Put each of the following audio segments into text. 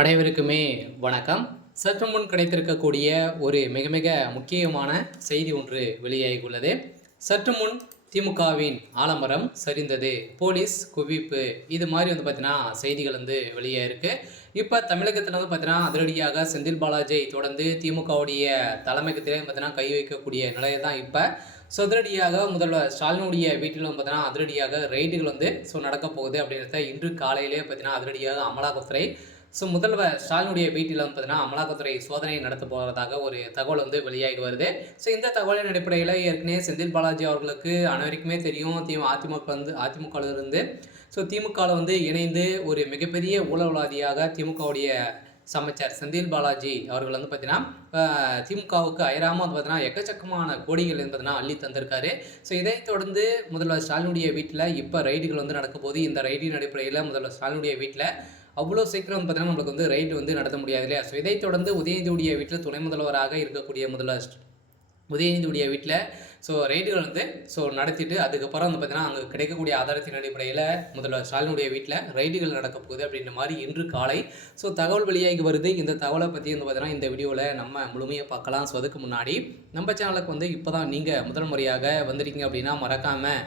அனைவருக்குமே வணக்கம். சற்று முன் கிடைத்திருக்கக்கூடிய ஒரு மிக மிக முக்கியமான செய்தி ஒன்று வெளியாகியுள்ளது. சற்று முன் திமுகவின் ஆலமரம் சரிந்தது, போலீஸ் குவிப்பு, இது மாதிரி பார்த்தீங்கன்னா செய்திகள் வெளியாயிருக்கு. இப்போ தமிழகத்தில் பார்த்தீங்கன்னா அதிரடியாக செந்தில் பாலாஜியை தொடர்ந்து திமுகவுடைய தலைமையகத்திலே பார்த்தீங்கன்னா கை வைக்கக்கூடிய நிலையை தான் இப்போ அதிரடியாக முதல்வர் ஸ்டாலினுடைய வீட்டிலும் பார்த்தீங்கன்னா அதிரடியாக ரைடுகள் நடக்க போகுது அப்படின்றத இன்று காலையிலே பார்த்தீங்கன்னா அதிரடியாக அமலாக்கத்துறை முதல்வர் ஸ்டாலினுடைய வீட்டில் பார்த்தீங்கன்னா அமலாக்கத்துறை சோதனை நடத்த போவதாக ஒரு தகவல் வெளியாகி வருது. இந்த தகவலின் அடிப்படையில் ஏற்கனவே செந்தில் பாலாஜி அவர்களுக்கு அனைவருக்குமே தெரியும், அதிமுகவிலிருந்து திமுகவில் இணைந்து ஒரு மிகப்பெரிய ஊழல்வாதியாக திமுகவுடைய அமைச்சர் செந்தில் பாலாஜி அவர்கள் பார்த்தீங்கன்னா திமுகவுக்கு அயராமல் பார்த்தீங்கன்னா எக்கச்சக்கமான கோடிகள் பார்த்தீங்கன்னா அள்ளி தந்திருக்காரு. இதைத் தொடர்ந்து முதல்வர் ஸ்டாலினுடைய வீட்டில் இப்போ ரைடுகள் நடக்க போது. இந்த ரைடின் அடிப்படையில் முதல்வர் ஸ்டாலினுடைய வீட்டில் அவ்வளோ சீக்கிரம் பார்த்தீங்கன்னா நம்மளுக்கு ரைடு நடத்த முடியாது இல்லையா. இதைத் தொடர்ந்து உதயநிதியுடைய வீட்டில் துணை முதல்வராக இருக்கக்கூடிய முதல்வர் உதயநிதியுடைய வீட்டில் ரைடுகள் நடத்திட்டு அதுக்கப்புறம் பார்த்தீங்கன்னா அங்கே கிடைக்கக்கூடிய ஆதாரத்தின் அடிப்படையில் முதல்வர் ஸ்டாலினுடைய வீட்டில் ரைடுகள் நடக்க போகுது அப்படின்ற மாதிரி இன்று காலை தகவல் வெளியாகி வருது. இந்த தகவலை பற்றி பார்த்தீங்கன்னா இந்த வீடியோவில் நம்ம முழுமையாக பார்க்கலாம். அதுக்கு முன்னாடி நம்ம சேனலுக்கு இப்போ தான் நீங்கள் முதல் முறையாக வந்திருக்கீங்க அப்படின்னா மறக்காமல்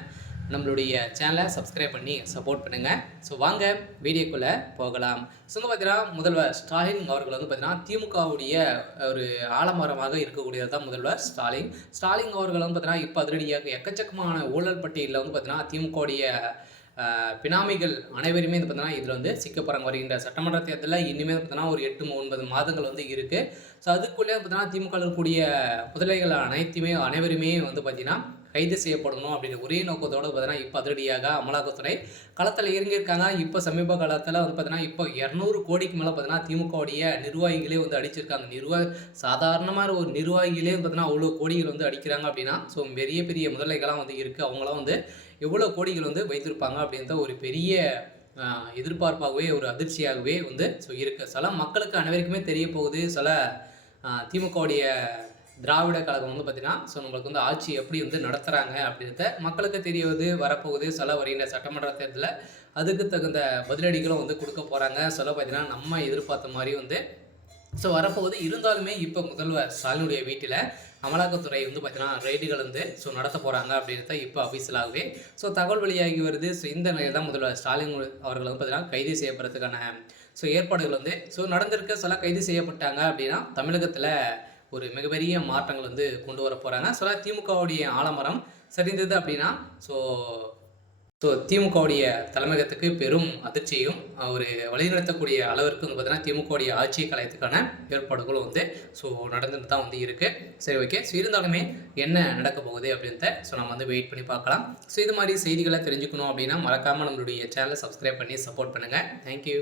நம்மளுடைய சேனலை சப்ஸ்கிரைப் பண்ணி சப்போர்ட் பண்ணுங்கள். வாங்க வீடியோக்குள்ளே போகலாம். பார்த்தீங்கன்னா முதல்வர் ஸ்டாலின் அவர்கள் பார்த்தீங்கன்னா திமுகவுடைய ஒரு ஆலமரமாக இருக்கக்கூடியது தான் முதல்வர் ஸ்டாலின் அவர்கள் பார்த்தீங்கன்னா இப்போ அதிரடியாக எக்கச்சக்கமான ஊழல் பட்டியலில் பார்த்தீங்கன்னா திமுகவுடைய பினாமிகள் அனைவருமே பார்த்தீங்கன்னா இதில் சிக்கப்போகிறாங்க. வருகின்ற சட்டமன்ற தேர்தலில் இனிமேல் பார்த்தீங்கன்னா ஒரு 8-9 மாதங்கள் இருக்குது. அதுக்குள்ளே பார்த்தீங்கன்னா திமுகவில் இருக்கக்கூடிய முதலைகள் அனைவருமே பார்த்தீங்கன்னா கைது செய்யப்படணும் அப்படின்ற ஒரே நோக்கத்தோடு பார்த்தீங்கன்னா இப்போ அதிரடியாக அமலாக்கத்துறை களத்தில் இறங்கியிருக்காங்க. இப்போ சமீப காலத்தில் பார்த்தீங்கன்னா இப்போ 200 கோடிக்கு மேலே பார்த்தீங்கன்னா திமுகவுடைய நிர்வாகிகளே அடிச்சிருக்காங்க. சாதாரணமாக ஒரு நிர்வாகிகளே பார்த்தீங்கன்னா அவ்வளோ கோடிகள் அடிக்கிறாங்க அப்படின்னா பெரிய பெரிய முதலைகள்லாம் இருக்குது. அவங்களாம் எவ்வளோ கோடிகள் வைத்திருப்பாங்க அப்படின்ற ஒரு பெரிய எதிர்பார்ப்பாகவே ஒரு அதிர்ச்சியாகவே இருக்குது. சில மக்களுக்கு அனைவருக்குமே தெரிய போகுது. சில திமுகவுடைய திராவிட கழகம் பார்த்தீங்கன்னா நம்மளுக்கு ஆட்சி எப்படி நடத்துகிறாங்க அப்படின்றத மக்களுக்கு தெரியவது வரப்போகுது. சில வருகின்ற சட்டமன்ற தேர்தலில் அதுக்கு தகுந்த பதிலடிகளும் கொடுக்க போகிறாங்க. சில பார்த்தீங்கன்னா நம்ம எதிர்பார்த்த மாதிரி வரப்போகுது. இருந்தாலுமே இப்போ முதல்வர் ஸ்டாலினுடைய வீட்டில் அமலாக்கத்துறை பார்த்தீங்கன்னா ரைடுகள் நடத்த போகிறாங்க அப்படின்றத இப்போ அபிஷியலாகவே தகவல் வெளியாகி வருது. இந்த நிலையில் தான் முதல்வர் ஸ்டாலின் அவர்கள் பார்த்தீங்கன்னா கைது செய்யப்படுறதுக்கான ஏற்பாடுகள் நடந்திருக்கு. சில கைது செய்யப்பட்டாங்க அப்படின்னா தமிழகத்தில் ஒரு மிகப்பெரிய மாற்றங்கள் கொண்டு வர போகிறாங்க. திமுகவுடைய ஆலமரம் சரிந்தது அப்படின்னா திமுகவுடைய தலைமையகத்துக்கு பெரும் அதிர்ச்சியும் ஒரு வழிநடத்தக்கூடிய அளவிற்கு பார்த்தீங்கன்னா திமுகவுடைய ஆட்சி கலையத்துக்கான ஏற்பாடுகளும் நடந்துட்டு தான் இருக்குது. சரி, ஓகே. இருந்தாலுமே என்ன நடக்க போகுது அப்படின்றத நம்ம வெயிட் பண்ணி பார்க்கலாம். இது மாதிரி செய்திகளை தெரிஞ்சுக்கணும் அப்படின்னா மறக்காமல் நம்மளுடைய சேனலை சப்ஸ்கிரைப் பண்ணி சப்போர்ட் பண்ணுங்கள். தேங்க்யூ.